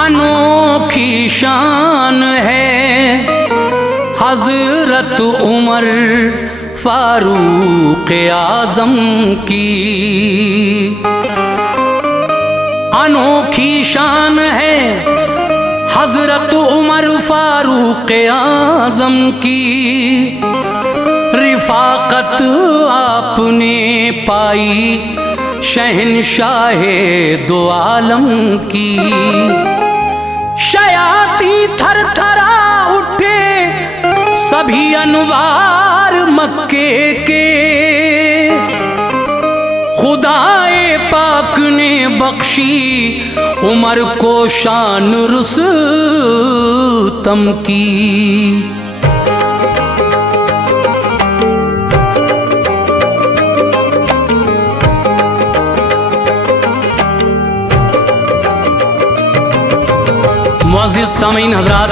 अनोखी शान है हजरत उमर फारूक आजम की। अनोखी शान है हजरत उमर फारूक आजम की। रिफाकत आपने पाई शहंशाहे दो आलम की। शयाती थर थरा उठे सभी अनवार मक्के के। खुदाए पाक ने बख्शी उमर को शान रुस्तम की। मुअज़्ज़िज़ सामीन हज़रात,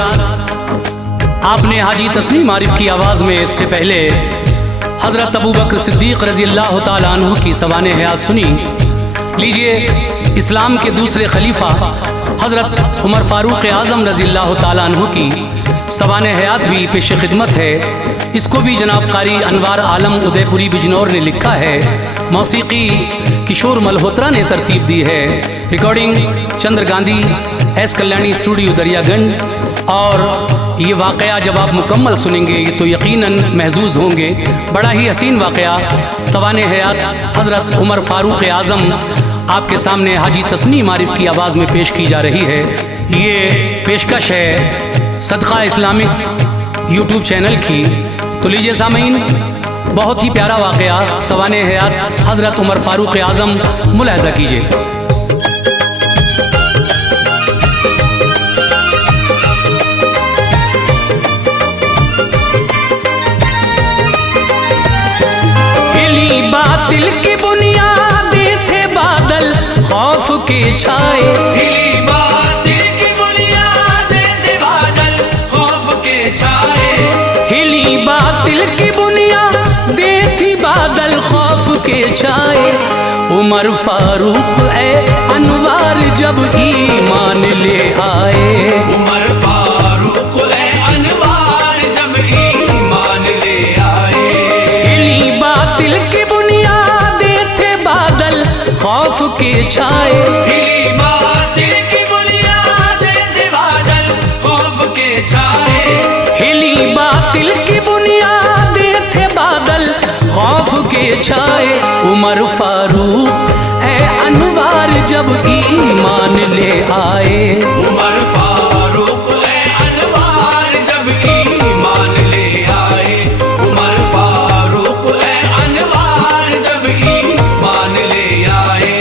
आपने हाजी तस्लीम आरिफ की आवाज़ में इससे पहले हज़रत अबू बकर सिद्दीक़ रज़ी अल्लाह ताला अन्हु की सवाने हयात सुनी। लीजिए, इस्लाम के दूसरे खलीफा हज़रत उमर फ़ारूक आज़म रज़ी अल्लाह ताला अन्हु की सवाने हयात भी पेश खिदमत है। इसको भी जनाब कारी अनवार आलम उदयपुरी बिजनौर ने लिखा है। मौसीकी किशोर मल्होत्रा ने तरतीब दी है। रिकॉर्डिंग चंद्र गांधी एस कल्याणी स्टूडियो दरियागंज। और ये वाक़या जब आप मुकम्मल सुनेंगे तो यकीनन महजूज होंगे। बड़ा ही हसीन वाक़या सवाने हयात हज़रत उमर फ़ारूक आज़म आपके सामने हाजी तस्नीम आरिफ की आवाज़ में पेश की जा रही है। ये पेशकश है सदका इस्लामिक यूट्यूब चैनल की। तो लीजिए सामीन, बहुत ही प्यारा वाक़या सवाने हयात हज़रत उमर फ़ारूक आज़म मुलाहज़ा कीजिए। बातिल की बुनियादें थे बादल खौफ के छाए। हिली बातिल की बुनियादें थे बादल खौफ के छाए। हिली बातिल की बुनियादें थी बादल खौफ के छाए। उमर फारूक ए अनवार जब ईमान ले आए। उमर फारूक ए अनवार जब ईमान ले आए। हिली बातिल की बुनियादें थे बादल खौफ के छाए। हिली बातिल की बुनियादें थे बादल खौफ के छाए। हिली बातिल की बुनियादें थे बादल खौफ के छाए। उमर फारूक ए अनवार जब ईमान ले आए। उमर फारूक ए अनवार जब ईमान ले आए। उमर फारूक ए अनवार जब ईमान ले आए।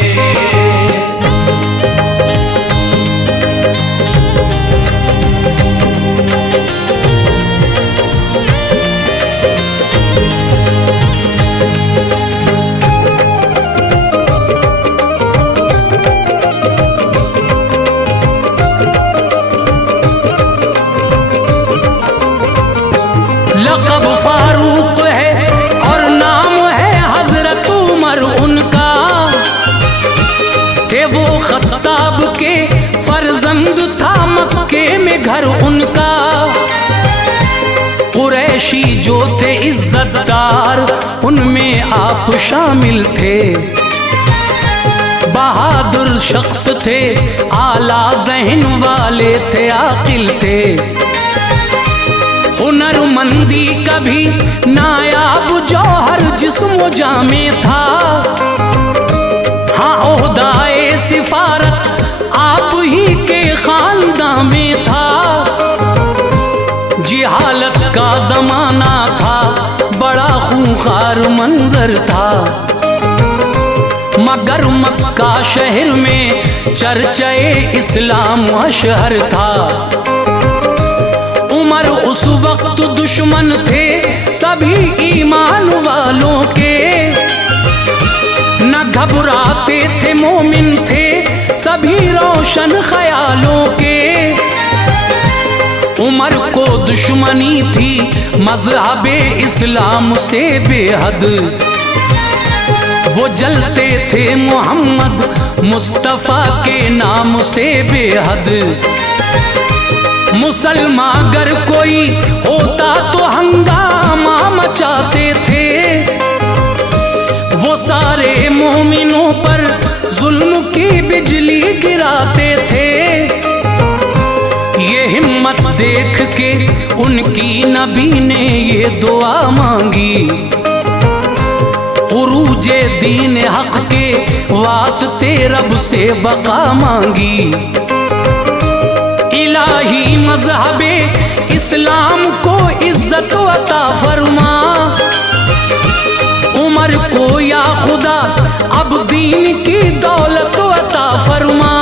लक़ब फारूक है और नाम है हजरत उमर उनका। थे वो खत्ताब के फर्जंद था मक्के में घर उनका। कुरैशी जो थे इज्जतदार उनमें आप शामिल थे। बहादुर शख्स थे, आला ज़हन वाले थे, आकिल थे। हुनरमंदी कभी नायाब जौहर जिस्म जामे था। हाँ, ओहदाए सिफारत आप ही के खानदान में था। जिहालत का जमाना था, बड़ा खूंखार मंजर था। मगर मक्का शहर में चर्चाए इस्लाम अशहर था। उमर उस वक्त दुश्मन थे सभी ईमान वालों के। न घबराते थे, मोमिन थे सभी रोशन ख्यालों के। उमर उमर को दुश्मनी थी मजहबे इस्लाम से बेहद। वो जलते थे मोहम्मद मुस्तफ़ा के नाम से बेहद। मुसलमान अगर कोई होता तो हंगामा मचाते थे। वो सारे मोमिनों पर जुल्म की बिजली गिराते थे। ये हिम्मत देख के उनकी नबी ने ये दुआ मांगी, उरूजे दीन हक के वास्ते रब से बका मांगी। इलाही मज़हबे इस्लाम को इज्जत अता फरमा। उमर को या खुदा अब दीन की दौलत अता फरमा।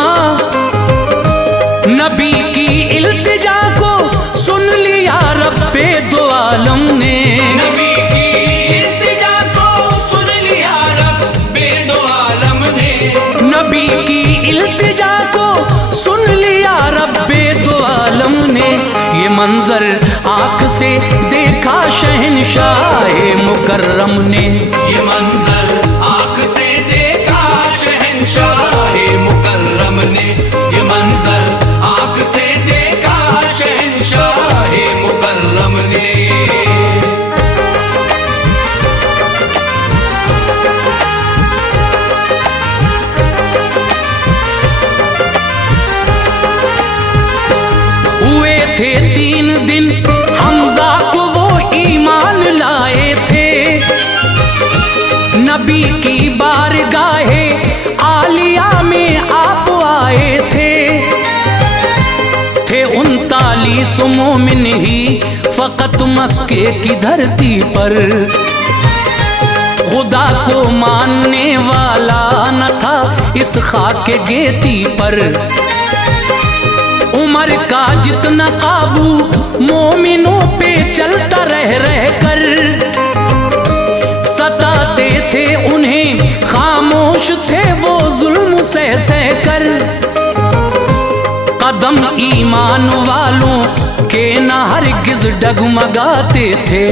नबी की इल्तिजा को सुन लिया रब्बे दो आलम ने। नबी की इल्तिजा को सुन लिया रब्बे दो आलम ने। नबी की इल्तिजा को सुन लिया रब्बे दो आलम ने। ये मंजर आँख से देखा शहंशाहे मुकर्रम ने। ये मंजर आँख से देखा शहंशाहे मुकर्रम ने। ये मंजर आँख से देखा शहंशाहे मुकर्रम ने। हुए थे 3 दिन हमजा को वो ईमान लाए थे। नबी की बारगाहे आलिया में आप आए थे। 39 मोमिन ही फकत मक्के की धरती पर। खुदा को मानने वाला न था इस खाके गेती पर। उमर का जितना काबू मोमिनों पे चलता रह कर। सताते थे उन्हें खामोश थे वो जुल्म सह कर। कदम ईमान वालों के न हरगिज डगमगाते थे।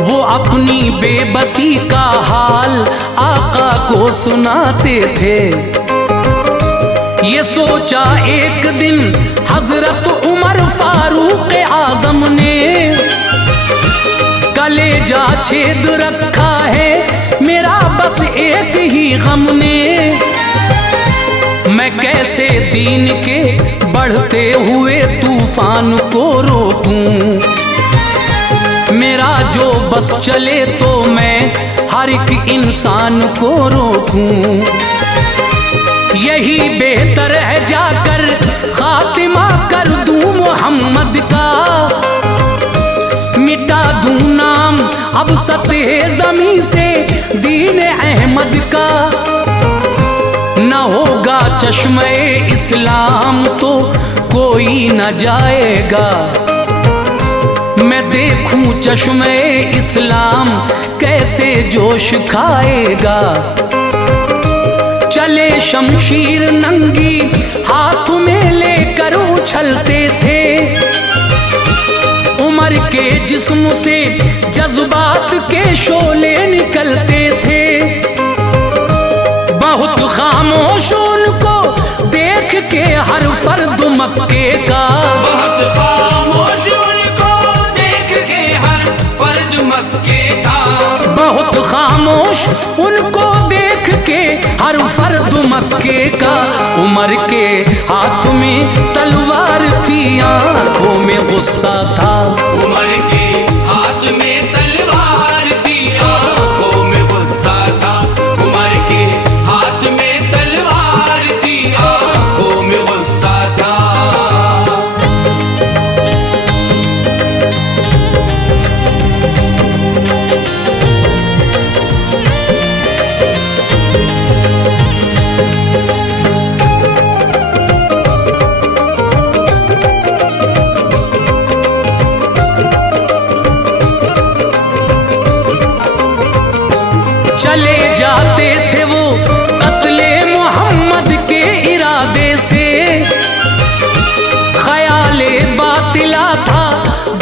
वो अपनी बेबसी का हाल आका को सुनाते थे। ये सोचा एक दिन हजरत उमर फारूक आजम ने। कलेजा छेद रखा है मेरा बस एक ही गम ने। मैं कैसे दीन के बढ़ते हुए तूफान को रोकूं। मेरा जो बस चले तो मैं हर एक इंसान को रोकूं। यही बेहतर है जाकर खातिमा कर दूं मोहम्मद का। मिटा दूं नाम अब सतह ज़मीं से दीन अहमद का। न होगा चश्मे इस्लाम तो कोई न जाएगा। मैं देखूं चश्मे इस्लाम कैसे जोश खाएगा। चले शमशीर नंगी हाथ में लेकर उछलते थे। उमर के जिस्म से जज्बात के शोले निकलते थे। बहुत खामोश उनको देख के हर फर्द मक्के का। बहुत खामोश उनको देख के हर फर्द मक्के का। बहुत खामोश उनको देख के हर फर्द मक्के का। उमर के हाथ में तलवार थी आंखों में गुस्सा था। उमर के हाथ में तलवार थी आंखों में गुस्सा था। उमर के हाथ में तलवार थी आंखों में गुस्सा था।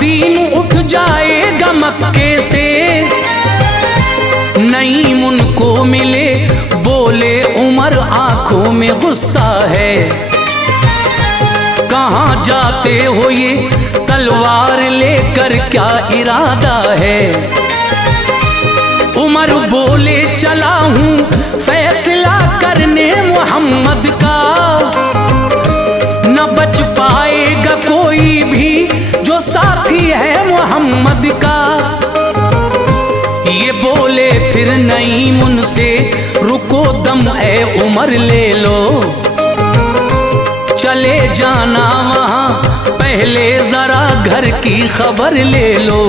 दीन उठ जाएगा मक्के से। नईम उनको मिले, बोले उमर आंखों में गुस्सा है। कहाँ जाते हो ये तलवार लेकर, क्या इरादा है? उमर बोले चला हूँ फैसला करने मोहम्मद का। न बच पाएगा कोई भी जो साथी है मोहम्मद का। ये बोले फिर नईम उनसे, रुको दम ए उमर ले लो। चले जाना वहां, पहले जरा घर की खबर ले लो।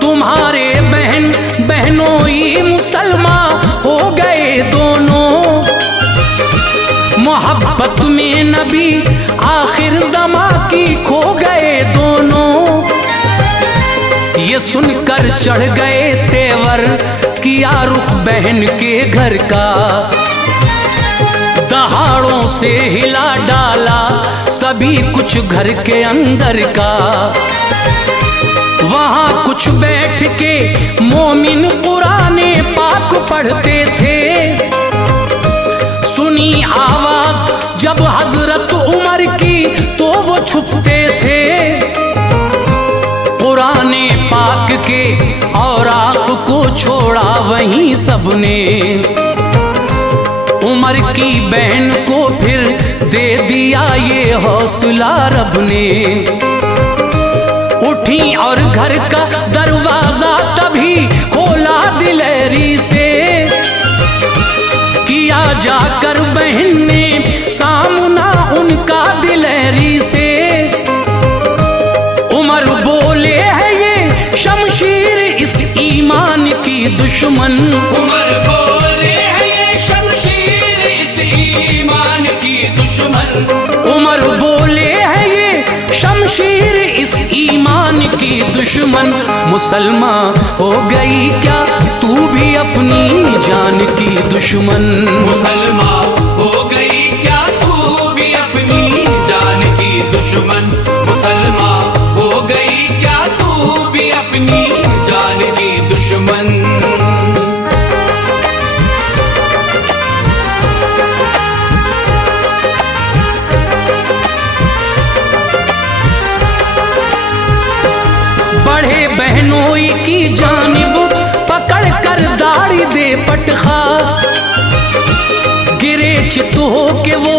तुम्हारे बहन बहनोई मुसलमान हो गए दोनों। मोहब्बत में नबी आखिर ज़मा की खो गए दोनों। ये सुनकर चढ़ गए तेवर, किया रुख बहन के घर का। दहाड़ों से हिला डाला सभी कुछ घर के अंदर का। वहां कुछ बैठ के मोमिन कुराने पाक पढ़ते थे। सुनी आवाज जब हजरत उमर की तो वो छुपते थे। कुराने पाक के औराक को छोड़ा वहीं सबने। उमर की बहन को फिर दे दिया ये हौसला रब ने। उठी और घर का दरवाजा तभी खोला दिलेरी से। किया जाकर बहन ने सामना उनका दिलेरी से। उमर बोले है ये शमशीर इस ईमान की दुश्मन। उमर बोले है ये शमशीर इस ईमान की दुश्मन। उमर बोले है ये शमशीर इस ईमान की दुश्मन। मुसलमान हो गई क्या तू भी अपनी जान की दुश्मन। मुसलमान हो गई क्या तू भी अपनी जान की दुश्मन। मुसलमान हो गई क्या तू भी अपनी जान की दुश्मन। बढ़े बहनोई की जानिब पकड़ कर दाढ़ी दे पटखा। गिरे चित हो के वो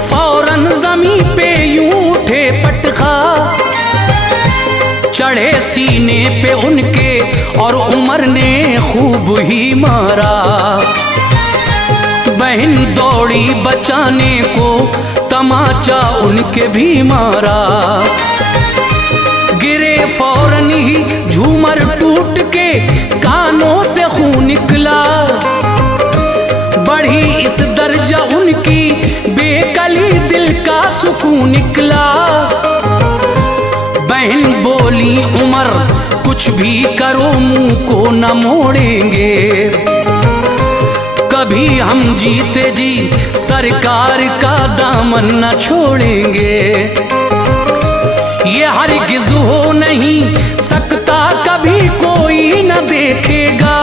फौरन जमीन पे यूं उठे पटखा। चढ़े सीने पे उनके और उमर ने खूब ही मारा। बहन दौड़ी बचाने को, तमाचा उनके भी मारा। गिरे फौरन ही झूमर टूट के कानों से खून निकला। बढ़ी इस दर्जा उनकी बेकली, दिल का सुकून निकला। बहन बोली उमर कुछ भी करो मुंह को न मोड़ेंगे। कभी हम जीते जी सरकार का दामन न छोड़ेंगे। ये हरगिज़ हो नहीं सकता, कभी कोई न देखेगा।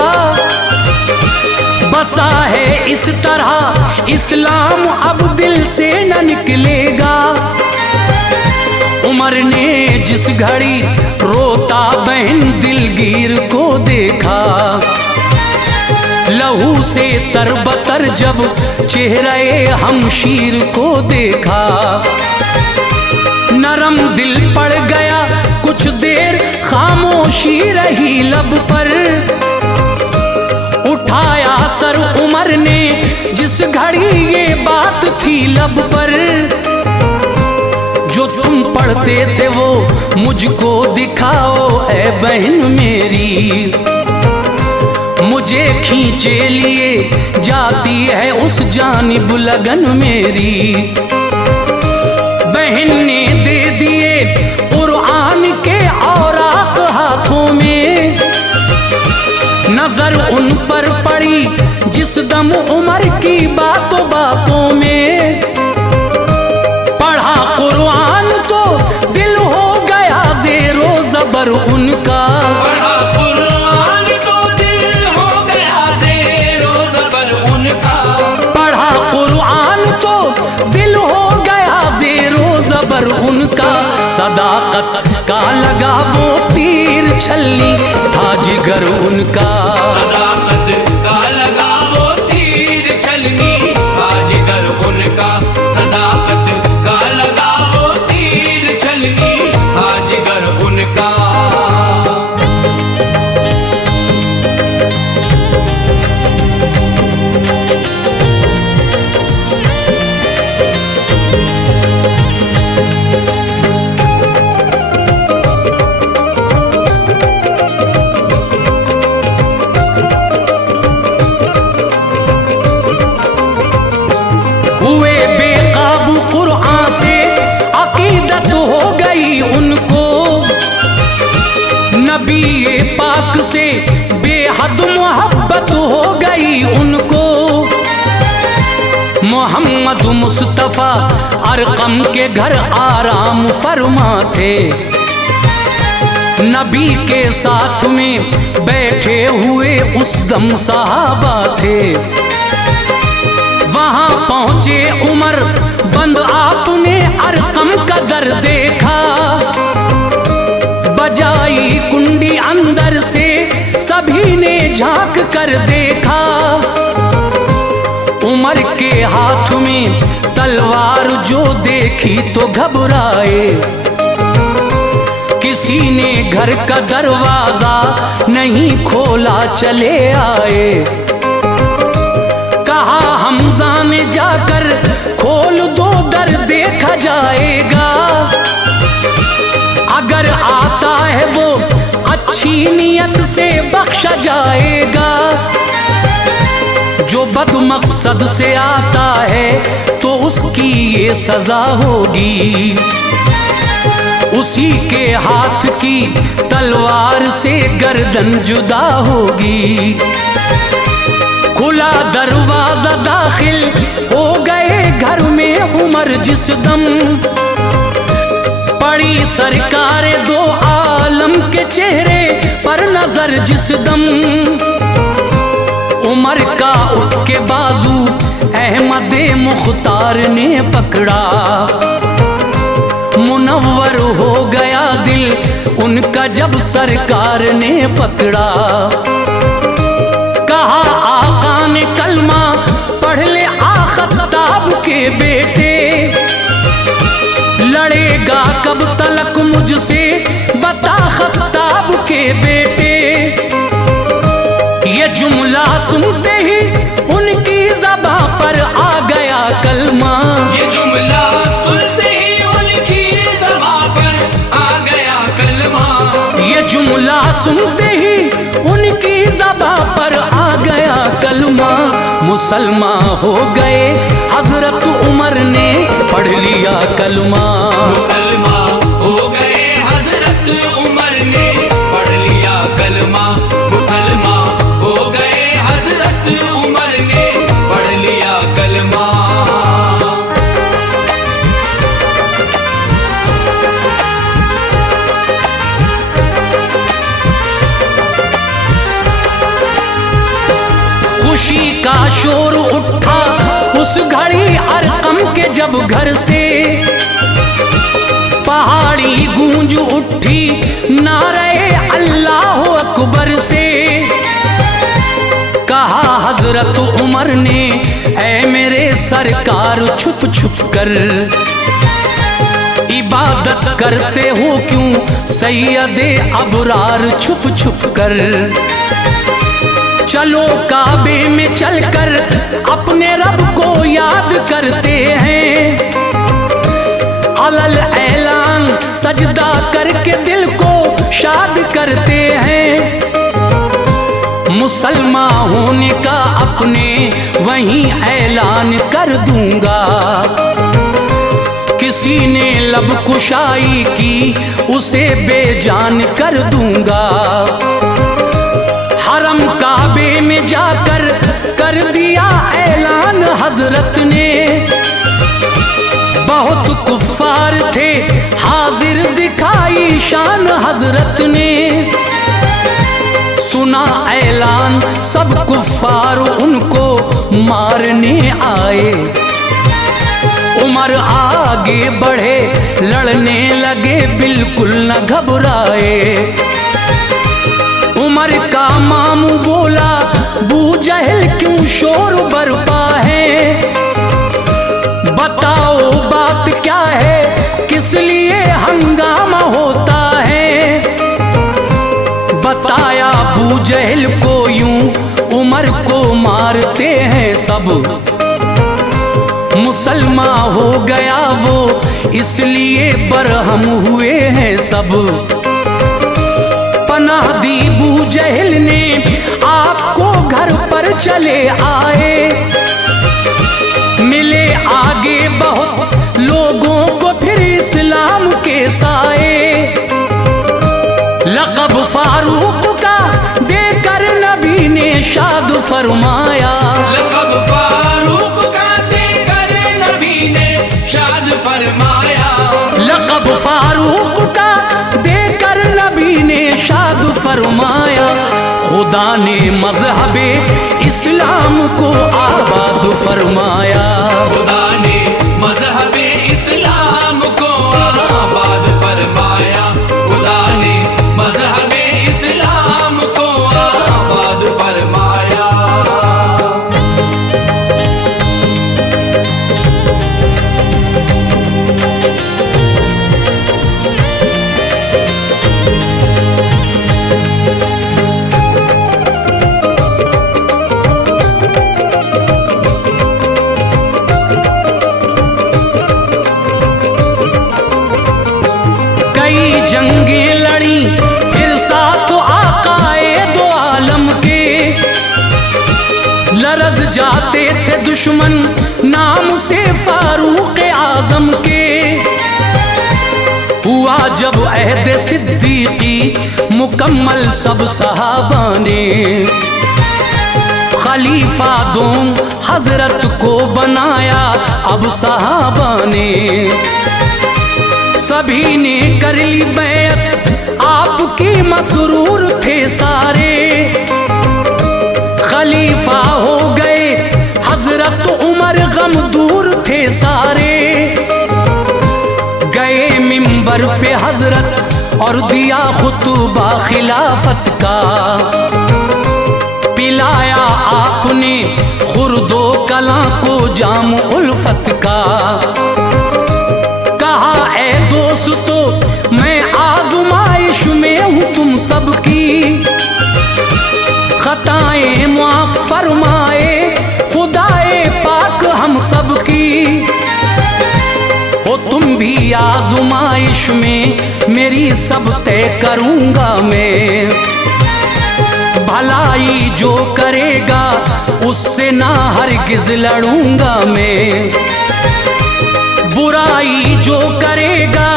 बसा है इस तरह इस्लाम, अब दिल से न निकलेगा। उमर ने जिस घड़ी रोता बहन दिलगीर को देखा। लहू से तरबतर जब चेहरे हमशीर को देखा। नरम दिल पड़ गया, कुछ देर खामोशी रही लब पर। उठाया सर उमर ने जिस घड़ी ये बात थी लब पर। जो तुम पढ़ते थे वो मुझको दिखाओ ऐ बहन मेरी। मुझे खींचे लिए जाती है उस जानिब लगन मेरी। बहन ने दे दिए कुरान के औराक हाथों में। नजर उन पर पड़ी जिस दम उमर की बातों बातों में। पढ़ा कुरान तो दिल हो गए जबर उनका। पढ़ा कुरान तो दिल हो गया ज़ेरो ज़बर उनका। पढ़ा कुरान तो दिल हो गया ज़ेरो ज़बर उनका। सदाकत का लगा वो तीर छलनी था जिगर उनका। सदाकत का लगा वो तीर छलनी था जिगर उनका। सदाकत का लगा वो तीर छलनी था जिगर उनका। हुए बेकाबू कुरान से अकीदत हो गई उनको। नबी पाक से बेहद मोहब्बत हो गई उनको। मोहम्मद मुस्तफ़ा अरकम के घर आराम फरमा थे। नबी के साथ में बैठे हुए उस दम सहाबा थे। वहां पहुंचे उमर, बंद आपने अरकम का दर देखा। बजाई कुंडी अंदर से सभी ने झांक कर देखा। उमर के हाथ में तलवार जो देखी तो घबराए। किसी ने घर का दरवाजा नहीं खोला, चले आए। कहा हमजा ने जाकर खोल दो, दर देखा जाएगा। अगर आता है वो अच्छी नियत से बख्शा जाएगा। जो बद मकसद से आता है तो उसकी ये सजा होगी। उसी के हाथ की तलवार से गर्दन जुदा होगी। खुला दरवाजा, दाखिल हो गए घर में उमर जिस दम। पड़ी सरकारे दो आलम के चेहरे पर नजर जिस दम। उमर का उठ के बाजू अहमद मुख्तार ने पकड़ा। मुनव्वर हो गया दिल उनका जब सरकार ने पकड़ा। कहा आका ने कलमा पढ़ ले आखताब के बेटे। लड़ेगा कब तलक मुझसे बता खताब के बेटे। ये जुमला सुनते ही उनकी ज़बां पर आ गया कलमा। ये जुमला सुनते ही उनकी ज़बां पर आ गया कलमा। ये जुमला सुनते ही उनकी ज़बां पर आ गया कलमा। मुसलमान हो गए हजरत उमर ने पढ़ लिया कलमा। मुसलमान हो गए हजरत उमर ने पढ़ लिया कलमा। मुसलमान हो गए हजरत उमर ने पढ़ लिया कलमा। खुशी का शोर उठा उस घड़ी अरकम के जब घर से। पहाड़ी गूंज उठी नारे अल्लाह अकबर से। कहा हजरत उमर ने ऐ मेरे सरकार छुप छुप कर इबादत करते हो क्यों सैयदे अबरार छुप छुप कर। चलो काबे में चलकर अपने रब को याद करते हैं। अलल ऐलान सजदा करके दिल को शाद करते हैं। मुसलमान होने का अपने वहीं ऐलान कर दूंगा। किसी ने लब कुशाई की उसे बेजान कर दूंगा। हरम काबे में जाकर कर दिया ऐलान हजरत ने। बहुत कुफ्फार थे हाजिर दिखाई शान हजरत हजरत ने सुना ऐलान, सब कुफ्फार उनको मारने आए। उमर आगे बढ़े, लड़ने लगे, बिल्कुल न घबराए। उमर का मामू बोला, बू जहल क्यों शोर बरपा है? बताओ बात क्या है, किस लिए हंगामा होता है? बताया बू जहल को यूं, उमर को मारते हैं सब। मुसलमान हो गया वो, इसलिए बरहम हुए हैं सब। पनाह दी बू जहल ने, आपको घर पर चले आए। मिले आगे बहुत लोगों को फिर इस्लाम के साए। लक़ब फारूक का देकर नबी ने शाद फरमाया। लक़ब फारूक का देकर नबी ने शाद फरमाया। लक़ब फारूक का देकर नबी ने शाद फरमाया। खुदा ने मज़हबे इस्लाम को आबाद फरमाया। खुदा ने मज़हबे इस्लाम को आबाद फरमाया। खुदा ने मज़हबे इस्लाम को आबाद फरमाया। कई जंगें लड़ी फिर साथ आकाए दो आलम के। लरज़ जाते थे दुश्मन नाम से फारूक आजम के। हुआ जब अहद सिद्दीकी मुकम्मल, सब सहाबा ने खलीफा दोम हजरत को बनाया। अब सहाबा ने सभी ने कर ली बैत, आपकी मसरूर थे सारे। खलीफा हो गए हजरत उमर, गम दूर थे सारे। गए मिंबर पे हजरत और दिया खुतबा खिलाफत का। पिलाया आपने खुर्दो कला को जाम उल्फत का। कहा ऐ दोस्तों, मैं आज़माइश में हूँ तुम सबकी। खताएं माफ फरमाए खुदाए पाक हम सबकी। हो तुम भी आज़माइश में, मेरी सब तय करूँगा मैं। भलाई जो करेगा उससे ना हरगिज़ लड़ूंगा मैं। बुराई जो करेगा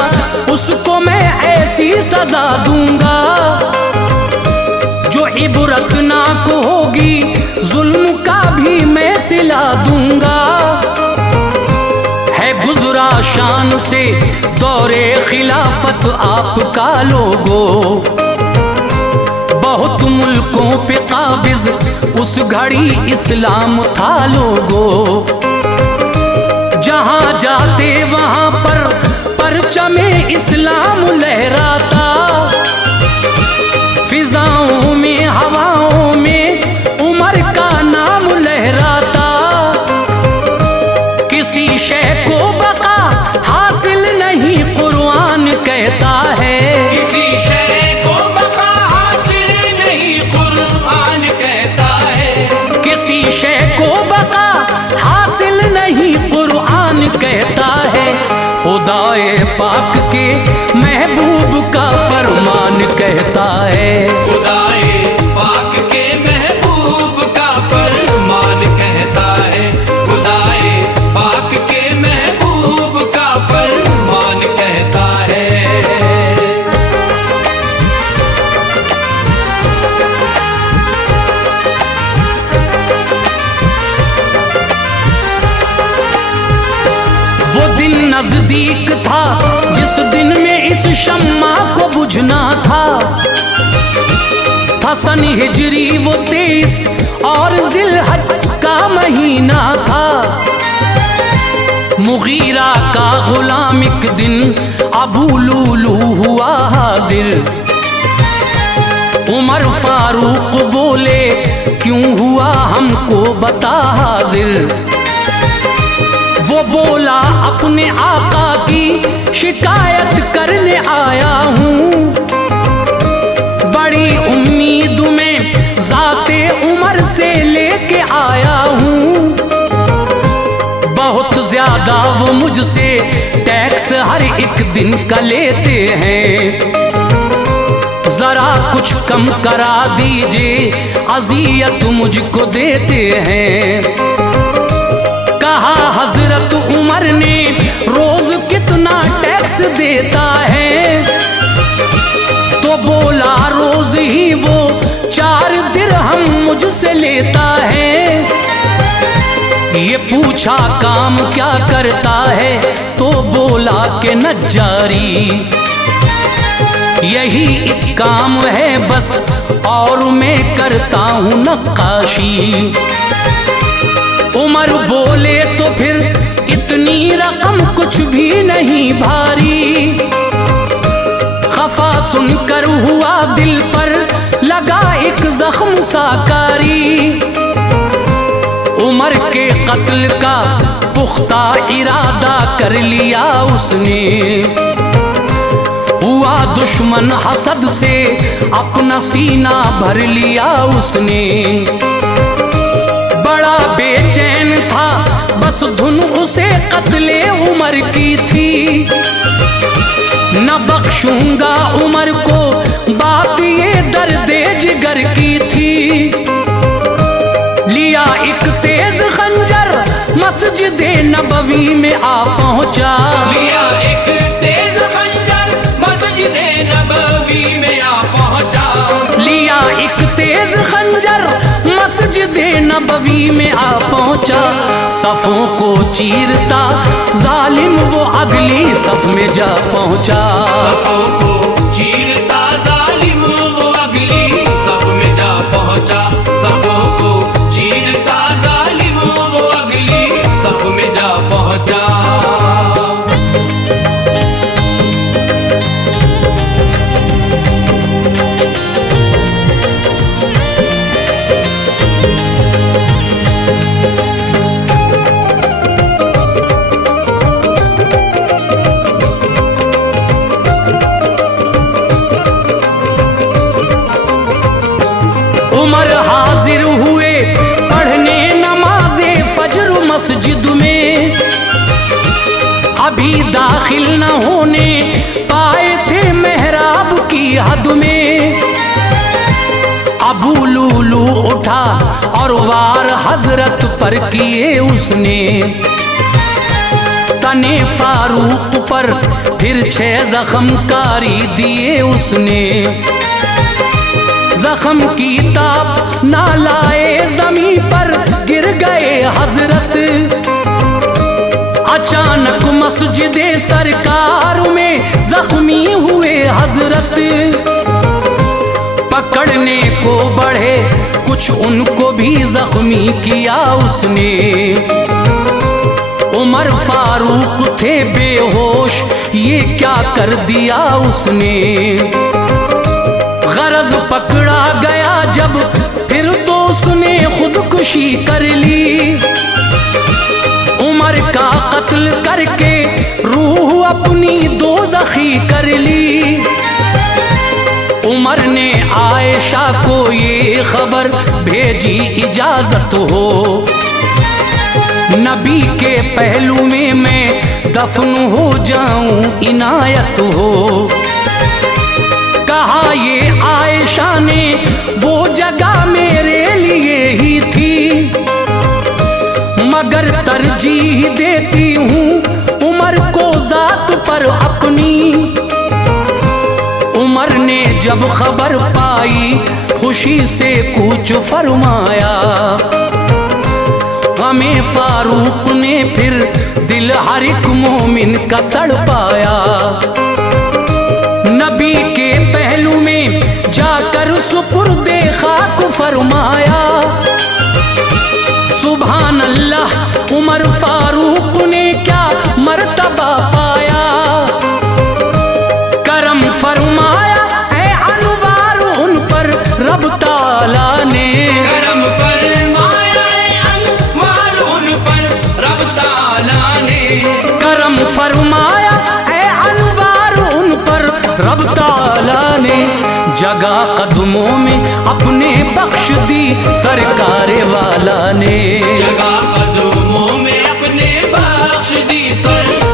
उसको मैं ऐसी सजा दूंगा जो इबरतनाक होगी। जुल्म का भी मैं सिला दूंगा। है गुजरा शान से दौरे खिलाफत आपका लोगो। बहुत मुल्कों पे काबिज उस घड़ी इस्लाम था लोगो। जहां जाते वहां पर परचमे इस्लाम लहराता। फिजाओं में हवाओं में उमर का नाम लहराता। किसी शय को बका हासिल नहीं कुरान कहता है। किसी शय को बका हासिल नहीं कुरान कहता है। किसी शय को बका हासिल नहीं कुरान कहता है। खुदाए पाक के महबूब का फरमान कहता है। खुदाए पाक के महबूब का फरमान कहता है। खुदाए पाक के महबूब का फरमान कहता है। वो दिन नजदीक था जिस दिन में इस शम्मा को बुझना था। हसन हिजरी वो 23 और जिलहज का महीना था। मुगीरा का गुलाम एक दिन अबू लूलू हुआ हाजिर। उमर फारूक बोले क्यों हुआ हमको बता हाजिर। वो बोला अपने आका की शिकायत करने आया हूँ। बड़ी उम्मीद में ज़ाते उमर से लेके आया हूँ। बहुत ज्यादा वो मुझसे टैक्स हर एक दिन का लेते हैं। जरा कुछ कम करा दीजिए, अज़ियत मुझको देते हैं। कहा हजरत उमर ने रोज कितना टैक्स देता है। तो बोला रोज ही वो 4 दिरहम मुझसे लेता है। ये पूछा काम क्या करता है, तो बोला कि नज्जारी। यही एक काम है बस, और मैं करता हूँ नक्काशी। उमर बोले तो फिर इतनी रकम कुछ भी नहीं भारी। खफा सुनकर हुआ दिल पर लगा एक जख्म साकारी। उमर के कत्ल का पुख्ता इरादा कर लिया उसने। हुआ दुश्मन हसद से अपना सीना भर लिया उसने। बड़ा बेचैन था बस धुन उसे कत्ले उमर की थी। न बख्शूंगा उमर को बात ये दर्दे जिगर की थी। लिया एक तेज खंजर मस्जिदे नबवी में आ पहुंचा। लिया एक तेज खंजर मस्जिदे नबवी में आ पहुंचा। लिया एक तेज खंजर मस्जिदे नबवी में आ पहुंचा। सफों को चीरता जालिम वो अगली सफ में जा पहुंचा। सफों को चीरता जालिम वो अगली सफ में जा पहुंचा। सफों को चीरता जालिम वो अगली सफ में जा पहुंचा। उमर हाजिर हुए पढ़ने नमाज़े फजर मस्जिद में। अभी दाखिल न होने पाए थे मेहराब की हद में। अबू लूलू उठा और वार हजरत पर किए उसने। तने फारूक पर फिर 6 जख्मकारी दिए उसने। जख्म की ताप ना लाए जमीन पर गिर गए हजरत। अचानक मस्जिदे सरकार में जख्मी हुए हजरत। पकड़ने को बढ़े कुछ उनको भी जख्मी किया उसने। उमर फारूक थे बेहोश, ये क्या कर दिया उसने। गरज पकड़ा गया जब फिर तो उसने खुदकुशी कर ली। उमर का कत्ल करके रूह अपनी दोज़खी कर ली। उमर ने आयशा को ये खबर भेजी इजाजत हो। नबी के पहलू में मैं दफन हो जाऊं इनायत हो। कहा ये आयशा ने वो जगह मेरे लिए ही थी, मगर तरजीह देती हूँ उमर को जात पर अपनी। उमर ने जब खबर पाई खुशी से कूच फरमाया। हमें फारूक ने फिर दिल हर एक मोमिन का तड़पाया। नबी के पहलू में जाकर सुपुर्दे रब ताला ने जगह कदमों में अपने बख्श दी सरकारे वाला ने। जगह कदमों में अपने बख्श दी सरकारे